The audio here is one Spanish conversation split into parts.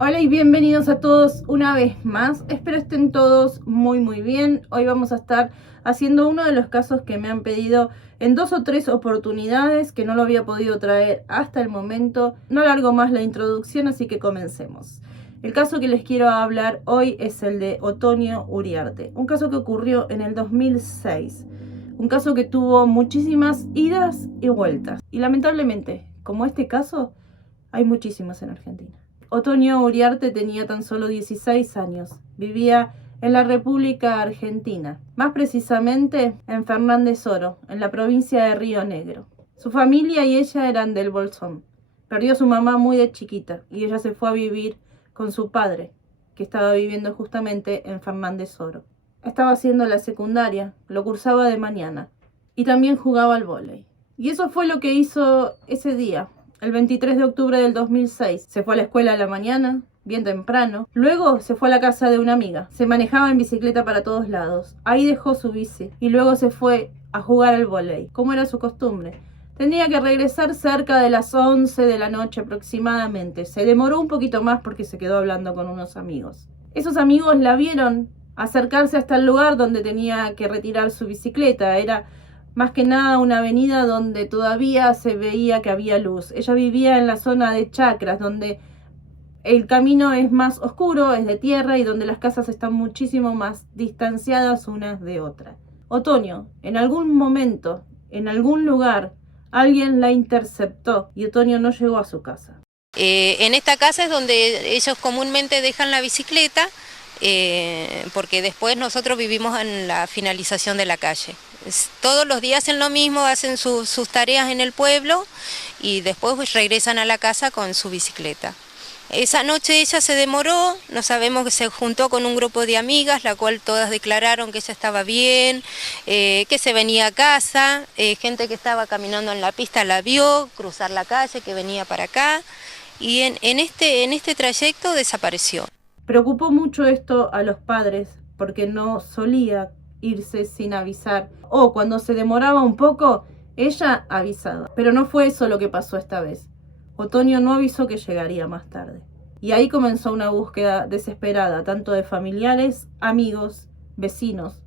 Hola y bienvenidos a todos una vez más. Espero estén todos muy bien. Hoy vamos a estar haciendo uno de los casos que me han pedido en 2 o 3 oportunidades, que no lo había podido traer hasta el momento. No alargo más la introducción, así que comencemos. El caso que les quiero hablar hoy es el de Otonio Uriarte, un caso que ocurrió en el 2006. Un caso que tuvo muchísimas idas y vueltas. Y lamentablemente, como este caso, hay muchísimos en Argentina. Otonio Uriarte tenía tan solo 16 años. Vivía en la República Argentina, más precisamente en Fernández Oro, en la provincia de Río Negro. Su familia y ella eran del Bolsón. Perdió a su mamá muy de chiquita y ella se fue a vivir con su padre, que estaba viviendo justamente en Fernández Oro. Estaba haciendo la secundaria, lo cursaba de mañana y también jugaba al vóley. Y eso fue lo que hizo ese día. El 23 de octubre del 2006 se fue a la escuela a la mañana, bien temprano. Luego se fue a la casa de una amiga. Se manejaba en bicicleta para todos lados. Ahí dejó su bici y luego se fue a jugar al vóley, como era su costumbre. Tenía que regresar cerca de las 11 de la noche aproximadamente. Se demoró un poquito más porque se quedó hablando con unos amigos. Esos amigos la vieron acercarse hasta el lugar donde tenía que retirar su bicicleta. Era más que nada una avenida donde todavía se veía que había luz. Ella vivía en la zona de Chacras, donde el camino es más oscuro, es de tierra y donde las casas están muchísimo más distanciadas unas de otras. Otonio, en algún momento, en algún lugar, alguien la interceptó y Otonio no llegó a su casa. En esta casa es donde ellos comúnmente dejan la bicicleta, porque después nosotros vivimos en la finalización de la calle. Todos los días hacen lo mismo, hacen sus tareas en el pueblo y después pues, regresan a la casa con su bicicleta. Esa noche ella se demoró, no sabemos que se juntó con un grupo de amigas, la cual todas declararon que ella estaba bien, que se venía a casa, gente que estaba caminando en la pista la vio cruzar la calle, que venía para acá, y en este trayecto desapareció. Preocupó mucho esto a los padres porque no solía irse sin avisar, o cuando se demoraba un poco, ella avisaba. Pero no fue eso lo que pasó esta vez. Otonio no avisó que llegaría más tarde. Y ahí comenzó una búsqueda desesperada, tanto de familiares, amigos, vecinos.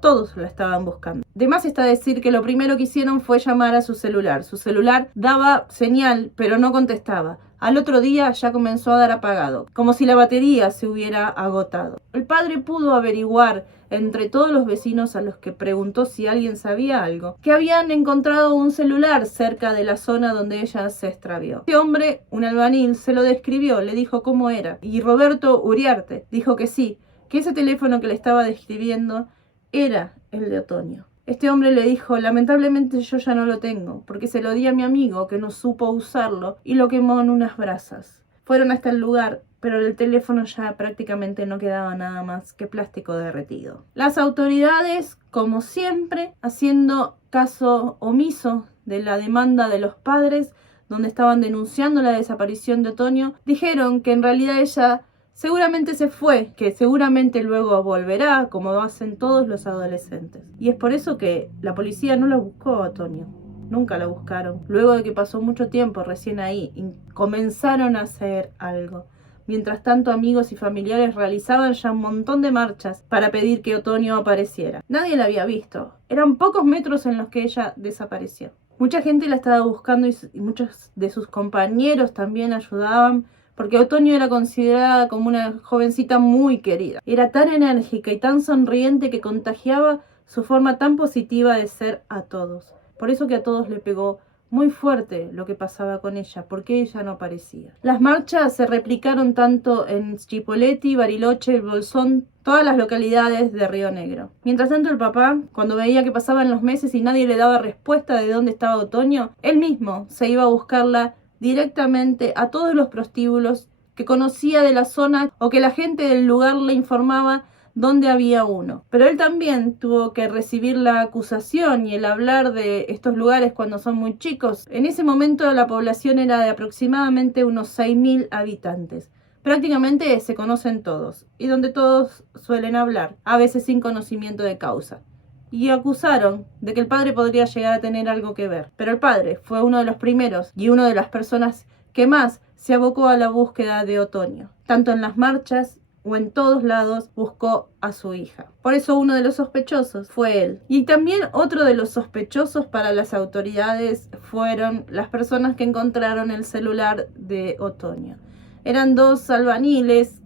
Todos la estaban buscando. De más está decir que lo primero que hicieron fue llamar a su celular. Su celular daba señal, pero no contestaba. Al otro día ya comenzó a dar apagado, como si la batería se hubiera agotado. El padre pudo averiguar entre todos los vecinos a los que preguntó si alguien sabía algo, que habían encontrado un celular cerca de la zona donde ella se extravió. Este hombre, un albañil, se lo describió, le dijo cómo era, y Roberto Uriarte dijo que sí, que ese teléfono que le estaba describiendo era el de Otonio. Este hombre le dijo, lamentablemente yo ya no lo tengo, porque se lo di a mi amigo que no supo usarlo y lo quemó en unas brasas. Fueron hasta el lugar, pero el teléfono ya prácticamente no quedaba nada más que plástico derretido. Las autoridades, como siempre, haciendo caso omiso de la demanda de los padres, donde estaban denunciando la desaparición de Otonio, dijeron que en realidad ella seguramente se fue, que seguramente luego volverá, como hacen todos los adolescentes. Y es por eso que la policía no lo buscó a Otonio. Nunca la buscaron. Luego de que pasó mucho tiempo recién ahí, comenzaron a hacer algo. Mientras tanto, amigos y familiares realizaban ya un montón de marchas para pedir que Otonio apareciera. Nadie la había visto. Eran pocos metros en los que ella desapareció. Mucha gente la estaba buscando y muchos de sus compañeros también ayudaban, porque Otonio era considerada como una jovencita muy querida. Era tan enérgica y tan sonriente que contagiaba su forma tan positiva de ser a todos. Por eso que a todos le pegó muy fuerte lo que pasaba con ella, porque ella no aparecía. Las marchas se replicaron tanto en Chipoleti, Bariloche, El Bolsón, todas las localidades de Río Negro. Mientras tanto, el papá, cuando veía que pasaban los meses y nadie le daba respuesta de dónde estaba Otonio, él mismo se iba a buscarla directamente a todos los prostíbulos que conocía de la zona o que la gente del lugar le informaba dónde había uno. Pero él también tuvo que recibir la acusación y el hablar de estos lugares cuando son muy chicos. En ese momento la población era de aproximadamente unos 6.000 habitantes. Prácticamente se conocen todos y donde todos suelen hablar, a veces sin conocimiento de causa. Y acusaron de que el padre podría llegar a tener algo que ver. Pero el padre fue uno de los primeros y una de las personas que más se abocó a la búsqueda de Otoño. Tanto en las marchas o en todos lados buscó a su hija. Por eso uno de los sospechosos fue él. Y también otro de los sospechosos para las autoridades fueron las personas que encontraron el celular de Otoño. Eran dos albañiles.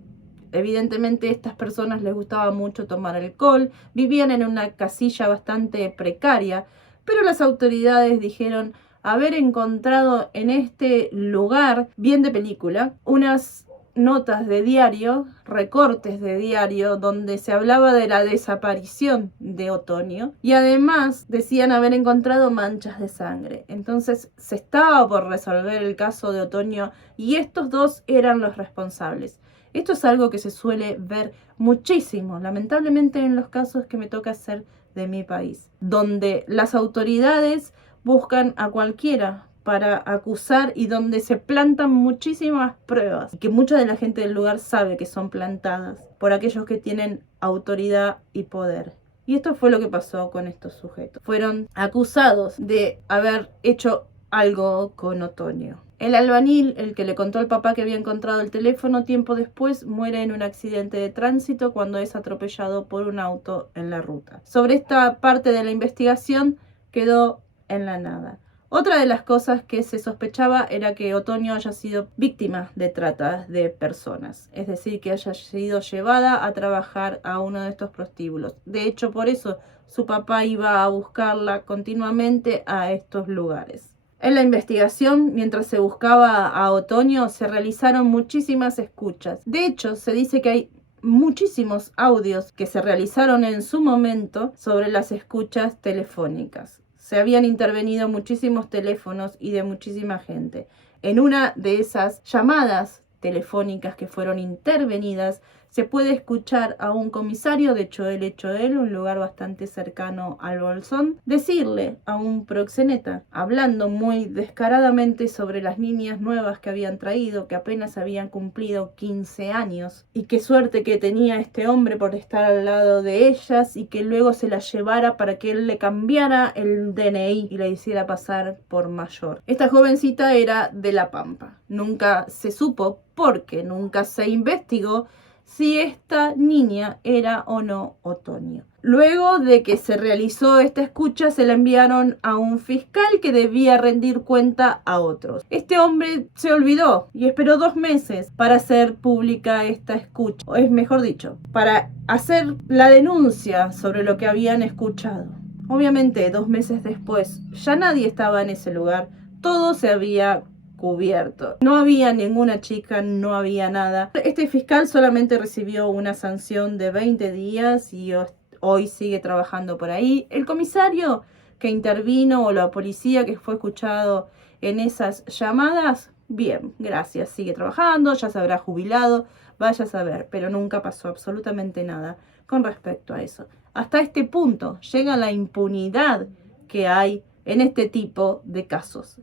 Evidentemente a estas personas les gustaba mucho tomar alcohol, vivían en una casilla bastante precaria, pero las autoridades dijeron haber encontrado en este lugar, bien de película, unas notas de diario, recortes de diario, donde se hablaba de la desaparición de Otoño, y además decían haber encontrado manchas de sangre. Entonces se estaba por resolver el caso de Otoño y estos dos eran los responsables. Esto es algo que se suele ver muchísimo, lamentablemente, en los casos que me toca hacer de mi país, donde las autoridades buscan a cualquiera para acusar y donde se plantan muchísimas pruebas, que mucha de la gente del lugar sabe que son plantadas por aquellos que tienen autoridad y poder. Y esto fue lo que pasó con estos sujetos. Fueron acusados de haber hecho algo con Otoño. El albañil, el que le contó al papá que había encontrado el teléfono, tiempo después muere en un accidente de tránsito cuando es atropellado por un auto en la ruta. Sobre esta parte de la investigación quedó en la nada. Otra de las cosas que se sospechaba era que Otoño haya sido víctima de trata de personas, es decir, que haya sido llevada a trabajar a uno de estos prostíbulos. De hecho, por eso su papá iba a buscarla continuamente a estos lugares. En la investigación, mientras se buscaba a Otoño, se realizaron muchísimas escuchas. De hecho, se dice que hay muchísimos audios que se realizaron en su momento sobre las escuchas telefónicas. Se habían intervenido muchísimos teléfonos y de muchísima gente. En una de esas llamadas telefónicas que fueron intervenidas, se puede escuchar a un comisario de Choel, un lugar bastante cercano al Bolsón, decirle a un proxeneta, hablando muy descaradamente sobre las niñas nuevas que habían traído, que apenas habían cumplido 15 años, y qué suerte que tenía este hombre por estar al lado de ellas, y que luego se las llevara para que él le cambiara el DNI y la hiciera pasar por mayor. Esta jovencita era de La Pampa. Nunca se supo, porque nunca se investigó, si esta niña era o no Otoño. Luego de que se realizó esta escucha, se la enviaron a un fiscal que debía rendir cuenta a otros. Este hombre se olvidó y esperó 2 meses para hacer pública esta escucha, o es mejor dicho, para hacer la denuncia sobre lo que habían escuchado. Obviamente, 2 meses después, ya nadie estaba en ese lugar, todo se había cubierto. No había ninguna chica, no había nada. Este fiscal solamente recibió una sanción de 20 días y hoy sigue trabajando por ahí. El comisario que intervino o la policía que fue escuchado en esas llamadas, bien, gracias, sigue trabajando, ya se habrá jubilado, vaya a saber, pero nunca pasó absolutamente nada con respecto a eso. Hasta este punto llega la impunidad que hay en este tipo de casos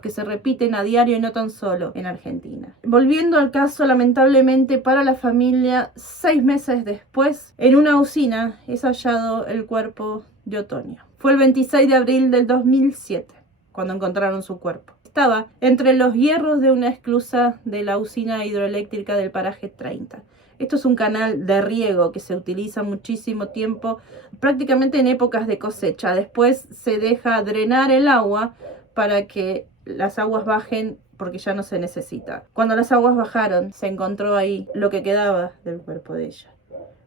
que se repiten a diario y no tan solo en Argentina. Volviendo al caso, lamentablemente para la familia, 6 meses después, en una usina es hallado el cuerpo de Otoño. Fue el 26 de abril del 2007 cuando encontraron su cuerpo. Estaba entre los hierros de una esclusa de la usina hidroeléctrica del paraje 30. Esto es un canal de riego que se utiliza muchísimo tiempo, prácticamente en épocas de cosecha. Después se deja drenar el agua para que las aguas bajen porque ya no se necesita. Cuando las aguas bajaron, se encontró ahí lo que quedaba del cuerpo de ella.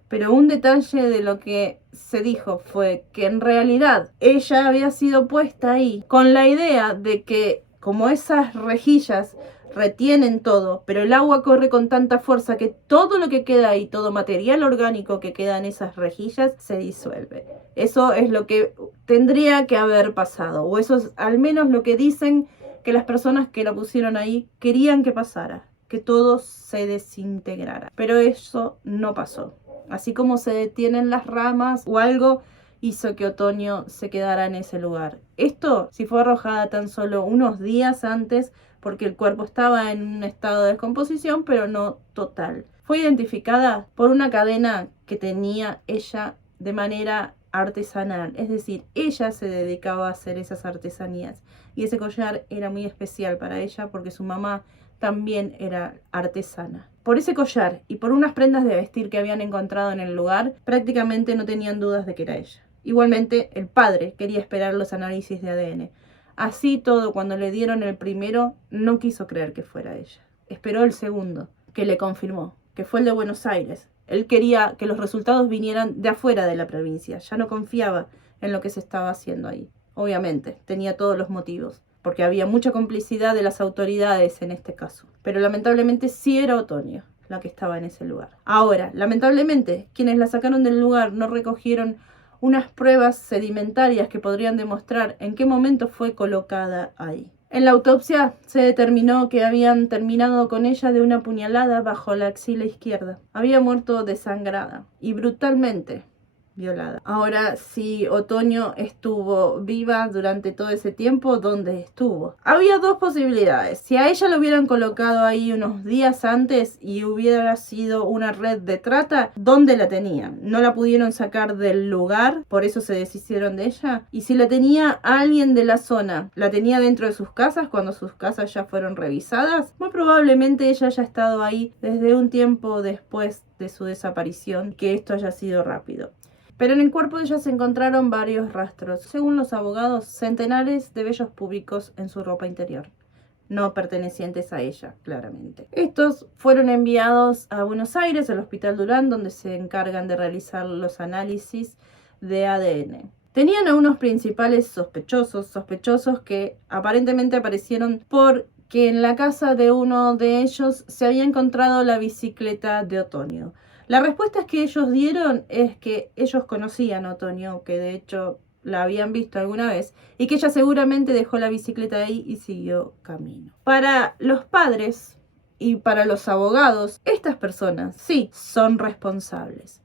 Pero un detalle de lo que se dijo fue que en realidad ella había sido puesta ahí con la idea de que, como esas rejillas retienen todo, pero el agua corre con tanta fuerza que todo lo que queda ahí, todo material orgánico que queda en esas rejillas, se disuelve. Eso es lo que tendría que haber pasado, o eso es al menos lo que dicen que las personas que la pusieron ahí querían que pasara, que todo se desintegrara. Pero eso no pasó. Así como se detienen las ramas o algo, hizo que Otoño se quedara en ese lugar. Esto, si fue arrojada tan solo unos días antes, porque el cuerpo estaba en un estado de descomposición, pero no total. Fue identificada por una cadena que tenía ella de manera artesanal, es decir, ella se dedicaba a hacer esas artesanías y ese collar era muy especial para ella porque su mamá también era artesana. Por ese collar y por unas prendas de vestir que habían encontrado en el lugar, prácticamente no tenían dudas de que era ella. Igualmente, el padre quería esperar los análisis de ADN. Así todo, cuando le dieron el primero, no quiso creer que fuera ella. Esperó el segundo, que le confirmó, que fue el de Buenos Aires. Él quería que los resultados vinieran de afuera de la provincia. Ya no confiaba en lo que se estaba haciendo ahí. Obviamente, tenía todos los motivos, porque había mucha complicidad de las autoridades en este caso. Pero lamentablemente sí era Otoño la que estaba en ese lugar. Ahora, lamentablemente, quienes la sacaron del lugar no recogieron unas pruebas sedimentarias que podrían demostrar en qué momento fue colocada ahí. En la autopsia se determinó que habían terminado con ella de una puñalada bajo la axila izquierda. Había muerto desangrada y brutalmente violada. Ahora, si Otoño estuvo viva durante todo ese tiempo, ¿dónde estuvo? Había dos posibilidades. Si a ella lo hubieran colocado ahí unos días antes y hubiera sido una red de trata, ¿dónde la tenían? No la pudieron sacar del lugar, por eso se deshicieron de ella. Y si la tenía alguien de la zona, ¿la tenía dentro de sus casas cuando sus casas ya fueron revisadas? Muy probablemente ella haya estado ahí desde un tiempo después de su desaparición, que esto haya sido rápido. Pero en el cuerpo de ella se encontraron varios rastros, según los abogados, centenares de vellos púbicos en su ropa interior, no pertenecientes a ella, claramente. Estos fueron enviados a Buenos Aires, al Hospital Durán, donde se encargan de realizar los análisis de ADN. Tenían a unos principales sospechosos que aparentemente aparecieron porque en la casa de uno de ellos se había encontrado la bicicleta de Otoño. La respuesta que ellos dieron es que ellos conocían a Otoño, que de hecho la habían visto alguna vez, y que ella seguramente dejó la bicicleta ahí y siguió camino. Para los padres y para los abogados, estas personas sí son responsables.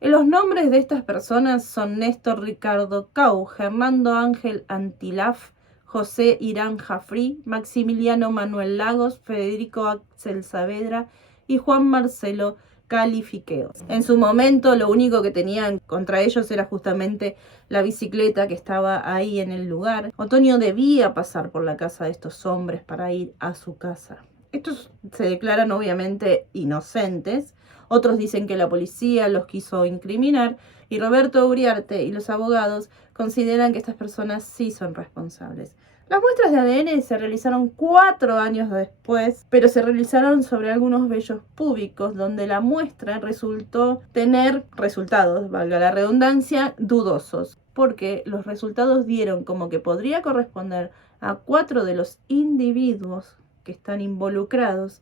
Los nombres de estas personas son Néstor Ricardo Cau, Hernando Ángel Antilaf, José Irán Jafrí, Maximiliano Manuel Lagos, Federico Axel Saavedra y Juan Marcelo Califiqueos. En su momento lo único que tenían contra ellos era justamente la bicicleta que estaba ahí en el lugar. Otoño debía pasar por la casa de estos hombres para ir a su casa. Estos se declaran obviamente inocentes. Otros dicen que la policía los quiso incriminar y Roberto Uriarte y los abogados consideran que estas personas sí son responsables. Las muestras de ADN se realizaron 4 años después, pero se realizaron sobre algunos vellos púbicos, donde la muestra resultó tener resultados, valga la redundancia, dudosos, porque los resultados dieron como que podría corresponder a 4 de los individuos que están involucrados,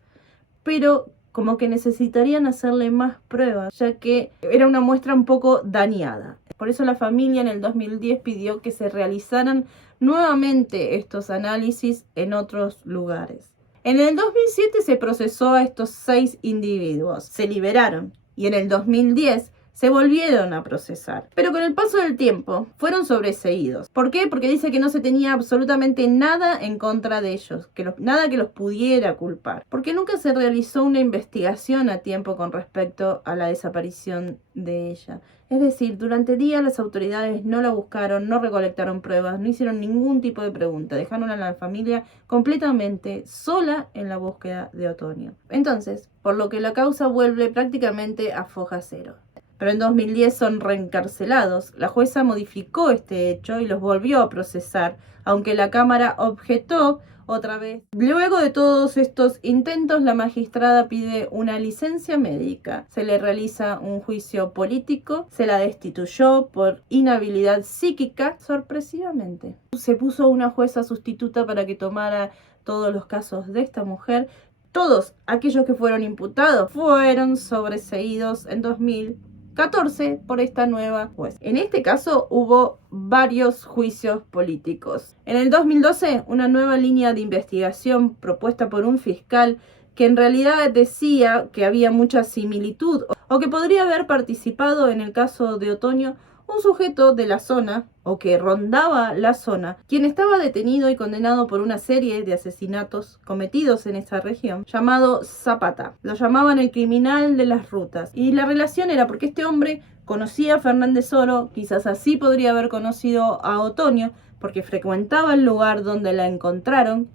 pero como que necesitarían hacerle más pruebas, ya que era una muestra un poco dañada. Por eso la familia en el 2010 pidió que se realizaran nuevamente estos análisis en otros lugares. En el 2007 se procesó a estos 6 individuos, se liberaron y en el 2010 se volvieron a procesar. Pero con el paso del tiempo fueron sobreseídos. ¿Por qué? Porque dice que no se tenía absolutamente nada en contra de ellos, nada que los pudiera culpar. Porque nunca se realizó una investigación a tiempo con respecto a la desaparición de ella. Es decir, durante días las autoridades no la buscaron, no recolectaron pruebas, no hicieron ningún tipo de pregunta. Dejaron a la familia completamente sola en la búsqueda de Otoño. Entonces, por lo que la causa vuelve prácticamente a foja cero. Pero en 2010 son reencarcelados. La jueza modificó este hecho y los volvió a procesar, aunque la Cámara objetó otra vez. Luego de todos estos intentos, la magistrada pide una licencia médica. Se le realiza un juicio político, se la destituyó por inhabilidad psíquica, sorpresivamente. Se puso una jueza sustituta para que tomara todos los casos de esta mujer. Todos aquellos que fueron imputados fueron sobreseídos en 2014 por esta nueva jueza. En este caso hubo varios juicios políticos. En el 2012, una nueva línea de investigación propuesta por un fiscal que en realidad decía que había mucha similitud o que podría haber participado en el caso de Otoño un sujeto de la zona o que rondaba la zona, quien estaba detenido y condenado por una serie de asesinatos cometidos en esa región, llamado Zapata. Lo llamaban el criminal de las rutas. Y la relación era porque este hombre conocía a Fernández Oro, quizás así podría haber conocido a Otoño, porque frecuentaba el lugar donde la encontraron,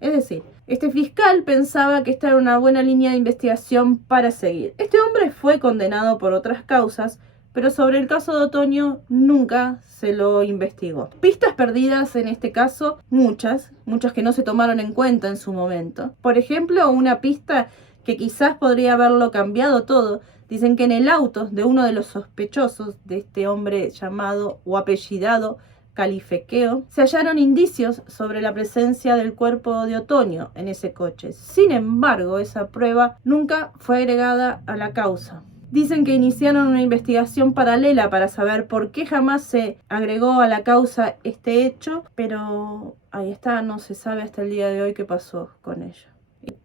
Es decir, este fiscal pensaba que esta era una buena línea de investigación para seguir. Este hombre fue condenado por otras causas, pero sobre el caso de Otoño nunca se lo investigó. Pistas perdidas en este caso, muchas que no se tomaron en cuenta en su momento. Por ejemplo, una pista que quizás podría haberlo cambiado todo. Dicen que en el auto de uno de los sospechosos de este hombre llamado o apellidado Califequeo, se hallaron indicios sobre la presencia del cuerpo de Otoño en ese coche. Sin embargo, esa prueba nunca fue agregada a la causa. Dicen que iniciaron una investigación paralela para saber por qué jamás se agregó a la causa este hecho, pero ahí está, no se sabe hasta el día de hoy qué pasó con ello.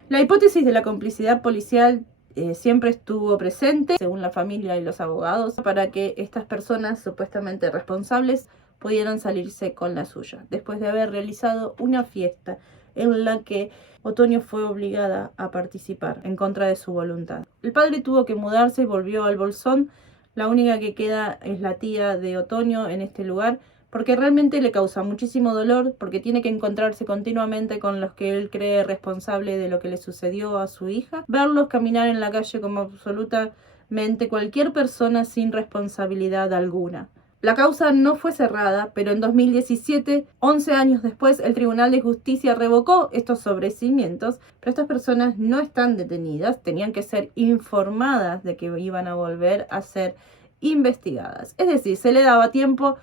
La hipótesis de la complicidad policial siempre estuvo presente, según la familia y los abogados, para que estas personas supuestamente responsables pudieran salirse con la suya, después de haber realizado una fiesta en la que Otoño fue obligada a participar en contra de su voluntad. El padre tuvo que mudarse y volvió al Bolsón. La única que queda es la tía de Otoño en este lugar, porque realmente le causa muchísimo dolor, porque tiene que encontrarse continuamente con los que él cree responsable de lo que le sucedió a su hija, verlos caminar en la calle como absolutamente cualquier persona sin responsabilidad alguna. La causa no fue cerrada, pero en 2017, 11 años después, el Tribunal de Justicia revocó estos sobreseimientos, pero estas personas no están detenidas, tenían que ser informadas de que iban a volver a ser investigadas. Es decir, se le daba tiempo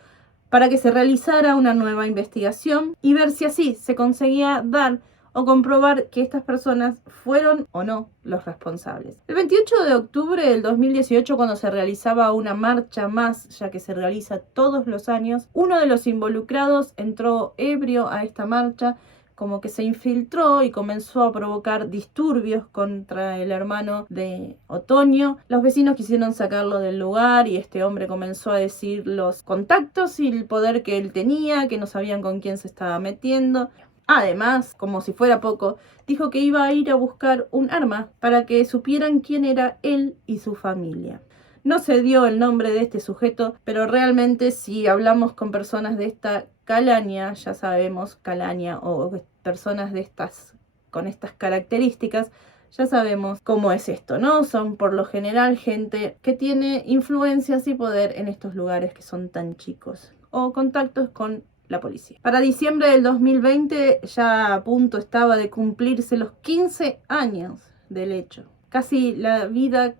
para que se realizara una nueva investigación y ver si así se conseguía dar o comprobar que estas personas fueron o no los responsables. El 28 de octubre del 2018, cuando se realizaba una marcha más, ya que se realiza todos los años, uno de los involucrados entró ebrio a esta marcha, como que se infiltró y comenzó a provocar disturbios contra el hermano de Otoño. Los vecinos quisieron sacarlo del lugar y este hombre comenzó a decir los contactos y el poder que él tenía, que no sabían con quién se estaba metiendo. Además, como si fuera poco, dijo que iba a ir a buscar un arma para que supieran quién era él y su familia. No se dio el nombre de este sujeto, pero realmente si hablamos con personas de esta calaña, ya sabemos, calaña o personas de con estas características, ya sabemos cómo es esto, ¿no? Son por lo general gente que tiene influencias y poder en estos lugares que son tan chicos o contactos con la policía. Para diciembre del 2020 ya a punto estaba de cumplirse los 15 años del hecho. Casi la vida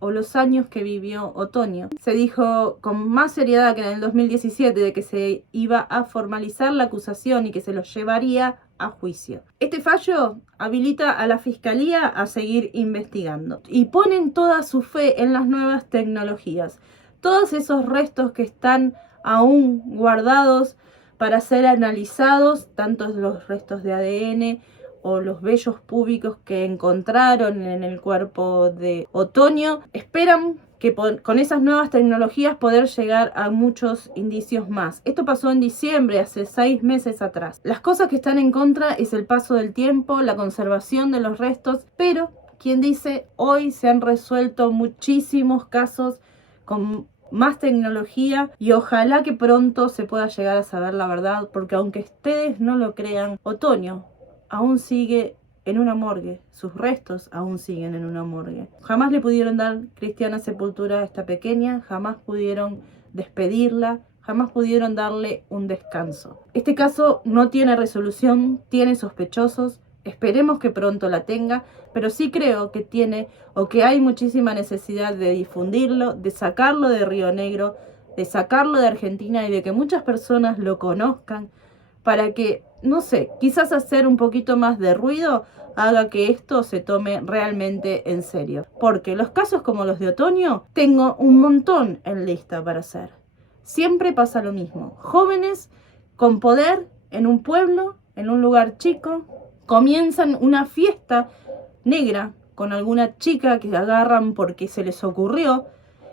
o los años que vivió Otoño. Se dijo con más seriedad que en el 2017 de que se iba a formalizar la acusación y que se los llevaría a juicio. Este fallo habilita a la Fiscalía a seguir investigando y ponen toda su fe en las nuevas tecnologías. Todos esos restos que están aún guardados para ser analizados, tanto los restos de ADN o los vellos púbicos que encontraron en el cuerpo de Otoño, esperan que con esas nuevas tecnologías poder llegar a muchos indicios más. Esto pasó en diciembre, hace 6 meses atrás. Las cosas que están en contra es el paso del tiempo, la conservación de los restos, pero quien dice, hoy se han resuelto muchísimos casos con más tecnología y ojalá que pronto se pueda llegar a saber la verdad, porque aunque ustedes no lo crean, Otoño aún sigue en una morgue, sus restos aún siguen en una morgue. Jamás le pudieron dar cristiana sepultura a esta pequeña, jamás pudieron despedirla, jamás pudieron darle un descanso. Este caso no tiene resolución, tiene sospechosos. Esperemos que pronto la tenga, pero sí creo que tiene o que hay muchísima necesidad de difundirlo, de sacarlo de Río Negro, de sacarlo de Argentina y de que muchas personas lo conozcan para que, no sé, quizás hacer un poquito más de ruido haga que esto se tome realmente en serio. Porque los casos como los de Otoño, tengo un montón en lista para hacer. Siempre pasa lo mismo. Jóvenes con poder en un pueblo, en un lugar chico, comienzan una fiesta negra con alguna chica que agarran porque se les ocurrió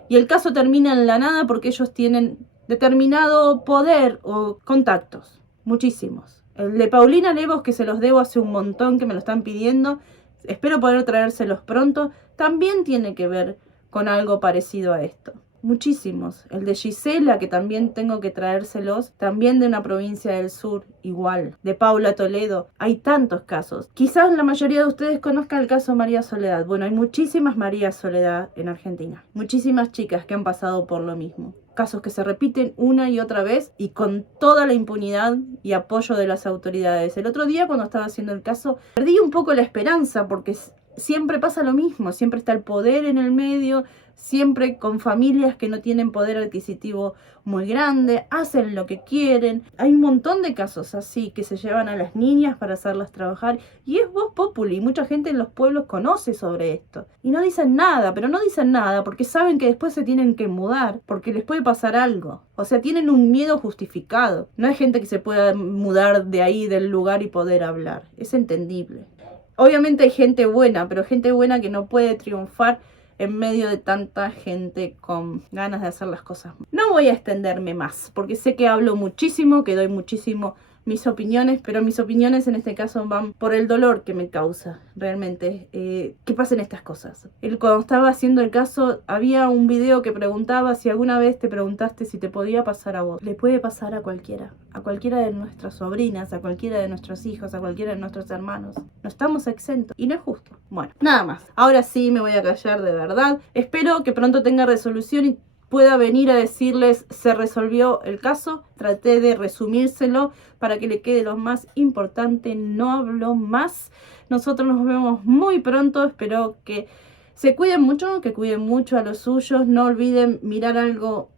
y el caso termina en la nada porque ellos tienen determinado poder o contactos, muchísimos. El de Paulina Levos, que se los debo hace un montón, que me lo están pidiendo, espero poder traérselos pronto, también tiene que ver con algo parecido a esto. muchísimos. El de Gisela, que también tengo que traérselos, también de una provincia del sur, igual. De Paula Toledo, hay tantos casos. Quizás la mayoría de ustedes conozcan el caso María Soledad. Bueno, hay muchísimas María Soledad en Argentina. Muchísimas chicas que han pasado por lo mismo. Casos que se repiten una y otra vez y con toda la impunidad y apoyo de las autoridades. El otro día, cuando estaba haciendo el caso, perdí un poco la esperanza porque siempre pasa lo mismo, siempre está el poder en el medio, siempre con familias que no tienen poder adquisitivo muy grande, hacen lo que quieren. Hay un montón de casos así que se llevan a las niñas para hacerlas trabajar y es voz populi, y mucha gente en los pueblos conoce sobre esto. Y no dicen nada, pero no dicen nada porque saben que después se tienen que mudar, porque les puede pasar algo. O sea, tienen un miedo justificado. No hay gente que se pueda mudar de ahí, del lugar y poder hablar. Es entendible. Obviamente hay gente buena, pero gente buena que no puede triunfar en medio de tanta gente con ganas de hacer las cosas. No voy a extenderme más, porque sé que hablo muchísimo, que doy muchísimo mis opiniones, pero mis opiniones en este caso van por el dolor que me causa realmente que pasen estas cosas. Cuando estaba haciendo el caso, había un video que preguntaba si alguna vez te preguntaste si te podía pasar a vos. Le puede pasar a cualquiera de nuestras sobrinas, a cualquiera de nuestros hijos, a cualquiera de nuestros hermanos. No estamos exentos y no es justo. Bueno, nada más. Ahora sí me voy a callar de verdad. Espero que pronto tenga resolución y pueda venir a decirles se resolvió el caso. Traté de resumírselo para que le quede lo más importante. No hablo más. Nosotros nos vemos muy pronto. Espero que se cuiden mucho, que cuiden mucho a los suyos. No olviden mirar algo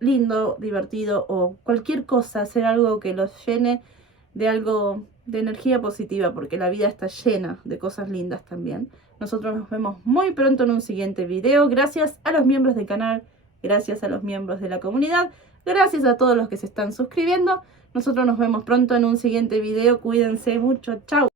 lindo, divertido o cualquier cosa. Hacer algo que los llene de algo de energía positiva, porque la vida está llena de cosas lindas también. Nosotros nos vemos muy pronto en un siguiente video. Gracias a los miembros del canal. Gracias a los miembros de la comunidad, gracias a todos los que se están suscribiendo. Nosotros nos vemos pronto en un siguiente video. Cuídense mucho. Chao.